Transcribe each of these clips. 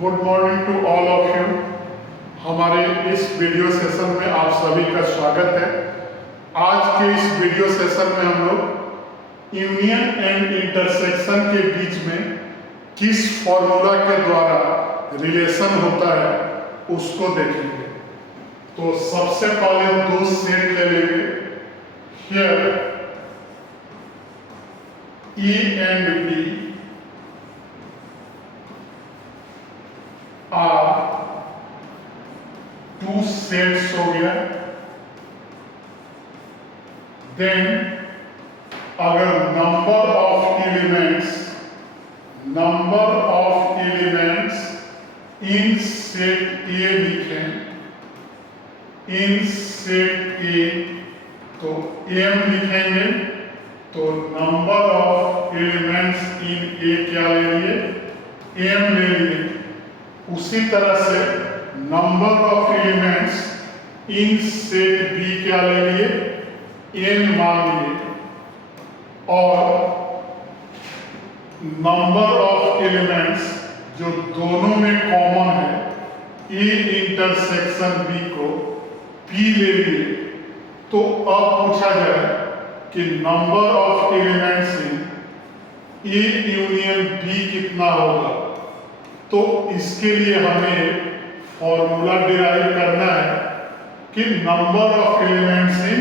Good morning to all of you. हमारे इस video session में आप सभी का स्वागत है। आज के इस वीडियो सेशन में हम लोग यूनियन एंड इंटरसेक्शन के बीच में किस फॉर्मूला के द्वारा रिलेशन होता है उसको देखेंगे। तो सबसे पहले दो सेट ले लेंगे। Here E and B are two sets हो गया। देन अगर number of elements in set A लिखें, इन सेट ए तो m लिखेंगे, तो number of elements in A क्या ले लिए, m ले लिए। उसी तरह से number of elements in set B क्या ले लिए, n मान लिए। और नंबर ऑफ एलिमेंट्स जो दोनों में कॉमन है, ए इंटरसेक्शन बी को p ले लिए। तो अब पूछा जाए कि number of elements in A union B कितना होगा, तो इसके लिए हमें फॉर्मूला डिराइव करना है कि number of elements in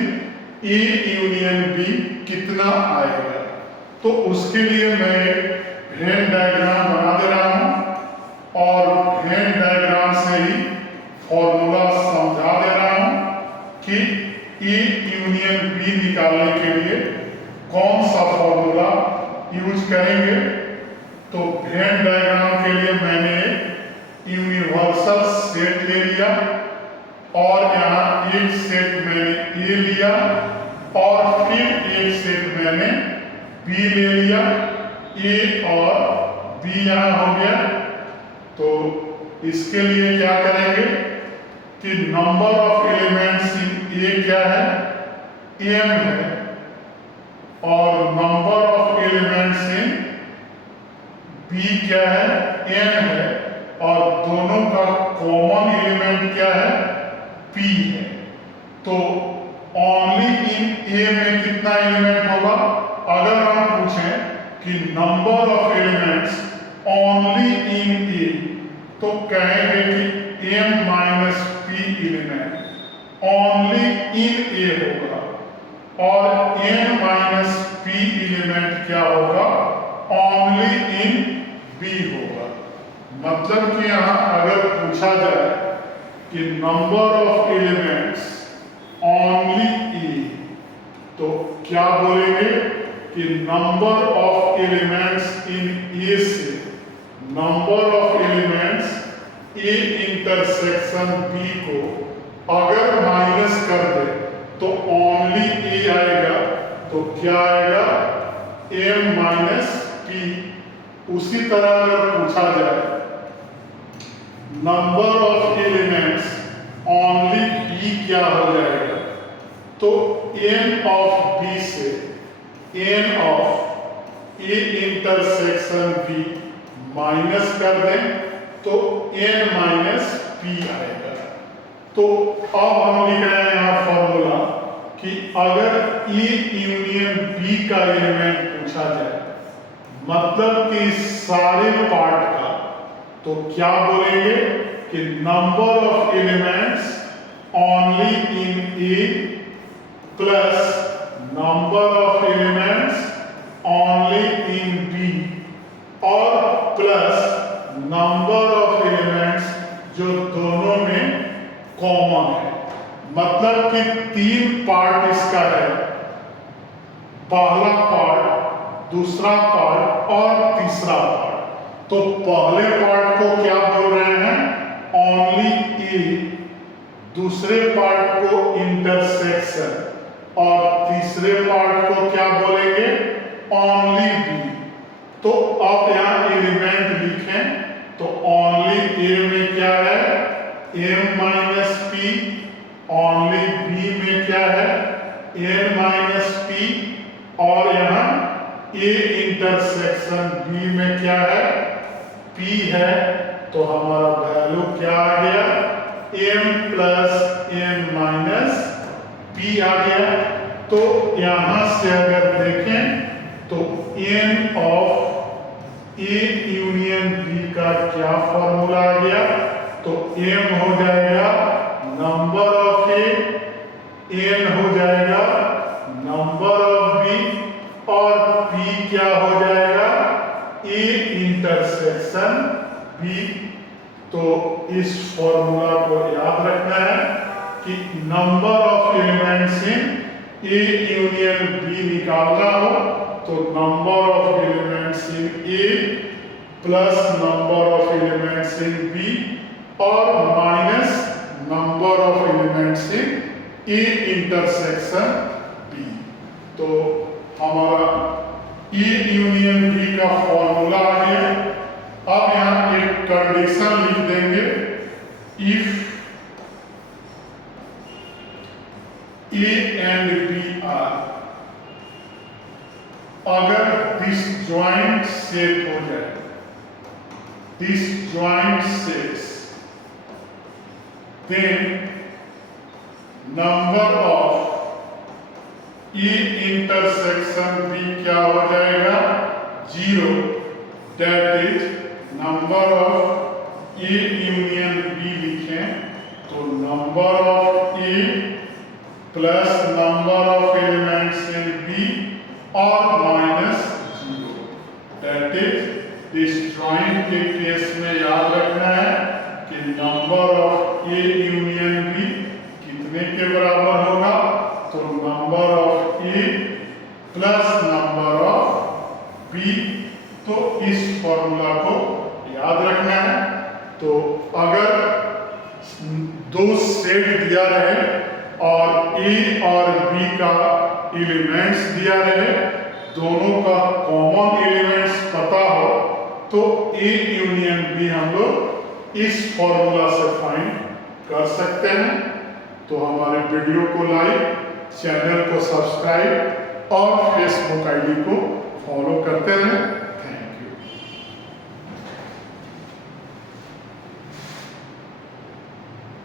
A union B कितना आएगा। तो उसके लिए मैं वेन डायग्राम बना दे रहा हूं और वेन डायग्राम से ही फॉर्मूला समझा दे रहा हूं कि ए यूनियन बी निकालने के लिए कौन सा फॉर्मूला यूज करेंगे। तो वेन डायग्राम के लिए मैंने यूनिवर्सल सेट ले लिया और यहाँ एक सेट मैंने ए लिया और फिर एक सेट मैंने बी ले लिया। ए और बी यहाँ हो गया। तो इसके लिए क्या करेंगे कि number of elements in A क्या है, m है, और number of elements in B क्या है, n है, और दोनों का कॉमन एलिमेंट क्या है, p है। तो ओनली इन ए में कितना एलिमेंट होगा। अगर हम पूछें कि number of elements only in A, तो कहेंगे कि m minus p element only in A होगा और n माइनस p एलिमेंट क्या होगा, ओनली इन b होगा। मतलब कि यहाँ अगर पूछा जाए कि number of elements only A, तो क्या बोलेंगे कि number of elements in A से number of elements A intersection B को अगर माइनस कर दे तो ओनली ए आएगा। तो क्या आएगा, m माइनस p। उसी तरह अगर पूछा जाए number of elements only b क्या हो जाएगा, तो n ऑफ b से n of a intersection b minus कर दें तो n माइनस p आएगा। तो अब हम लिख रहे हैं यहाँ फॉर्मूला कि अगर a यूनियन b का एलिमेंट पूछा जाए, मतलब कि सारे पार्ट का, तो क्या बोलेंगे कि number of elements only in A plus number of elements only in B और प्लस नंबर ऑफ एलिमेंट्स जो दोनों में कॉमन है। मतलब कि तीन पार्ट इसका है, पहला पार्ट, दूसरा पार्ट और तीसरा पार्ट। तो पहले पार्ट को क्या बोल रहे हैं, ओनली ए, दूसरे पार्ट को इंटरसेक्शन और तीसरे पार्ट को क्या बोलेंगे, ओनली बी। तो अब यहाँ एलिमेंट लिखें तो ओनली ए में क्या है, m minus p, only b में क्या है, n माइनस p, और यहाँ a इंटरसेक्शन b में क्या है, p है। तो हमारा वैल्यू क्या आ गया, m plus n minus p आ गया। तो यहां से अगर देखें तो n of A union B का क्या फॉर्मूला आ गया, तो m हो जाएगा नंबर ऑफ A, n हो जाएगा नंबर ऑफ B और P क्या हो जाएगा, A इंटरसेक्शन B। तो इस फॉर्मूला को याद रखना है कि number of elements in A union B निकालना हो तो number of elements in A plus number of elements in B और minus number of elements in A intersection B। तो हमारा A यूनियन B का फॉर्मूला आ गया। अब यहां एक कंडीशन लिख देंगे, if A and B are, अगर दिस ज्वाइंट सेट हो जाए, disjoint sets, then number of A intersection B क्या हो जाएगा, 0। That is number of A union B लिखें तो number of A plus number of elements in B और minus 0। That is disjoint के case में याद रखना है कि number of A union B कितने के बराबर होगा, तो number of A plus number of B। तो इस फॉर्मूला को याद रखना है। तो अगर दो सेट दिया रहे और A और B का एलिमेंट्स दिया रहे, दोनों का कॉमन एलिमेंट्स पता हो तो A यूनियन B हम लोग इस फॉर्मूला से फाइंड कर सकते हैं। तो हमारे वीडियो को लाइक, चैनल को सब्सक्राइब और फेसबुक आईडी को फॉलो करते रहें।